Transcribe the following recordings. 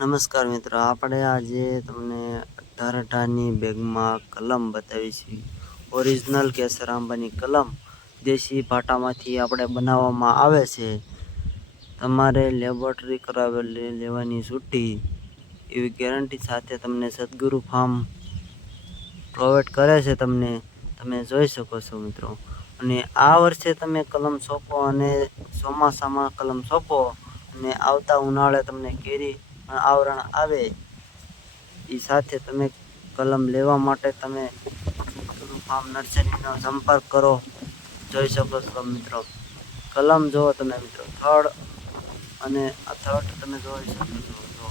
નમસ્કાર મિત્રો, આપણે આજે તમને 18 બેગમાં કલમ બતાવીશું. ઓરિજિનલ કેસર આંબાની કલમ દેશી ભાટામાંથી આપણે બનાવવામાં આવે છે. તમારે લેબોરેટરી કરાવેલી લેવાની છૂટી એવી ગેરંટી સાથે તમને સદગુરુ ફાર્મ પ્રોવાઈડ કરે છે. તમે જોઈ શકો છો મિત્રો. અને આ વર્ષે તમે કલમ સોંપો અને ચોમાસામાં કલમ સોંપો અને આવતા ઉનાળે તમને કેરી આવરણ આવે એ સાથે તમે કલમ લેવા માટે તમે સદગુરુ ફાર્મ નર્સરીનો સંપર્ક કરો. જોઈ શકો છો મિત્રો, કલમ જુઓ તમે મિત્રો, થડ અને આ થડ તમે જોઈ શકો છો.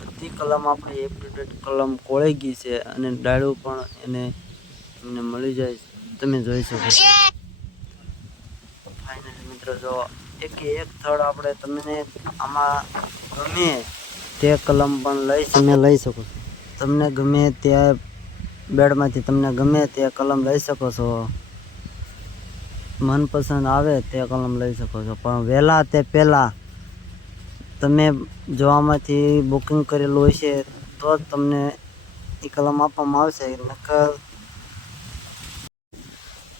બધી કલમ આપણી એપ્રિડેટ કલમ કોળાઈ ગઈ છે અને ડાળું પણ તમને મળી જાય, તમે જોઈ શકો છો. ફાઇનલી મિત્રો જો એક થડ આપણે તમને આમાં ગમે તે કલમ પણ લઈ શકો છો. તમને ગમે ત્યાં બેડમાંથી તમને ગમે તે કલમ લઈ શકો છો. મનપસંદ આવે તે કલમ લઈ શકો છો, પણ વહેલા તે પહેલાં તમે જો આમાંથી બુકિંગ કરેલું હશે તો જ તમને એ કલમ આપવામાં આવશે. નકર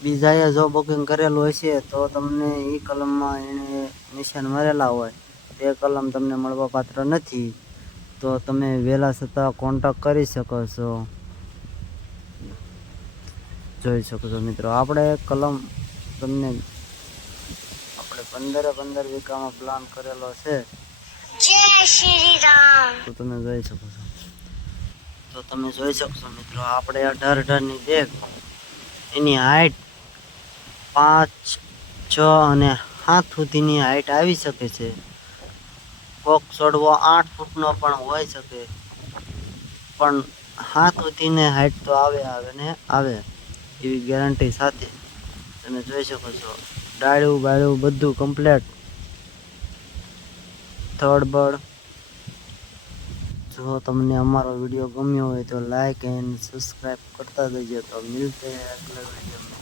બીજાએ જો બુકિંગ કરેલું હશે તો તમને એ કલમમાં એણે નિશાન મારેલા હોય તે કલમ તમને મળવા પાત્ર નથી. તો તમે વહેલા છતાં કોન્ટેક્ટ કરી શકો છો. જોઈ શકો છો મિત્રો, આપણે કલમ તમને આપણે 15 વીઘામાં પ્લાન કરેલો છે. જય શ્રી રામ. તો તમે જોઈ શકો છો. મિત્રો, આપણે 18 બેગ એની હાઈટ 5, 6 અને 7 સુધીની હાઈટ આવી શકે છે. કોક છોડવો 8 ફૂટનો પણ હોઈ શકે, પણ 7 સુધીની હાઈટ તો આવે એવી ગેરંટી સાથે તમે જોઈ શકો છો. ડાળું બાળું બધું કમ્પ્લેટ, થડ. જો તમને અમારો વિડીયો ગમ્યો હોય તો લાઈક એન્ડ સબસ્ક્રાઈબ કરતા જજો. તો મિલતે हैं अगले वीडियो में.